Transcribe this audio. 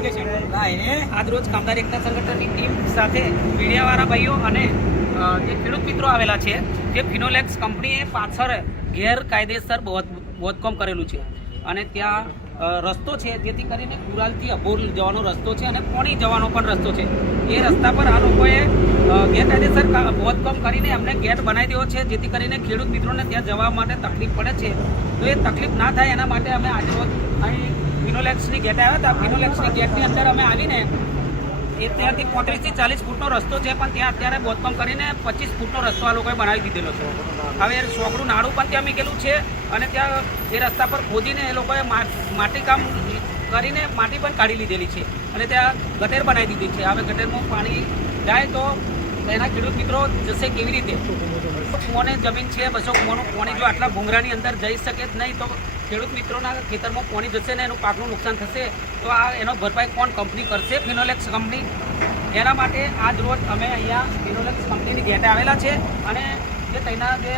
આજ રોજ કામદાર એકતા સંગઠનની ટીમ સાથે મીડિયાવાળા ભાઈઓ અને જે ખેડૂત મિત્રો આવેલા છે જે ફિનોલેક્સ કંપનીએ પાછળ ગેરકાયદેસર બોધકામ કરેલું છે અને ત્યાં રસ્તો છે જેથી કરીને કુરાલથી અબોર જવાનો રસ્તો છે અને પોણી જવાનો પણ રસ્તો છે. એ રસ્તા પર આ લોકોએ ગેરકાયદેસર બોધકામ કરીને એમને ગેટ બનાવી દેવો છે જેથી કરીને ખેડૂત મિત્રોને ત્યાં જવા માટે તકલીફ પડે છે. તો એ તકલીફ ના થાય એના માટે અમે આજે રોજ અહીં ફિનોલેક્સની ગેટ આવ્યા હતા. ફિનોલેક્સની ગેટની અંદર અમે આવીને એ ત્યાંથી 35 થી 40 ફૂટનો રસ્તો છે પણ ત્યાં અત્યારે બોધકામ કરીને 25 ફૂટનો રસ્તો આ લોકોએ બનાવી દીધેલો છે. હવે સોકડું નાળું પણ ત્યાં મૂકેલું છે અને ત્યાં એ રસ્તા પર ખોદીને એ લોકોએ માટીકામ કરીને માટી પણ કાઢી લીધેલી છે અને ત્યાં ગટેર બનાવી દીધી છે. હવે ગટેરમાં પાણી જાય તો એના ખેડૂત મિત્રો જશે કેવી રીતે? કુવાની જમીન છે, 200 કુવાનું પાણી જો આટલા ભૂંગરાની અંદર જઈ શકે જ નહીં તો ખેડૂત મિત્રોના ખેતરમાં પાણી જશે ને એનું પાકનું નુકસાન થશે તો આ એનો ભરપાઈ કોણ કંપની કરશે? ફિનોલેક્સ કંપની. એના માટે આજ રોજ અમે અહીંયા ફિનોલેક્સ કંપનીની ગેટે આવેલા છે અને જે તેના જે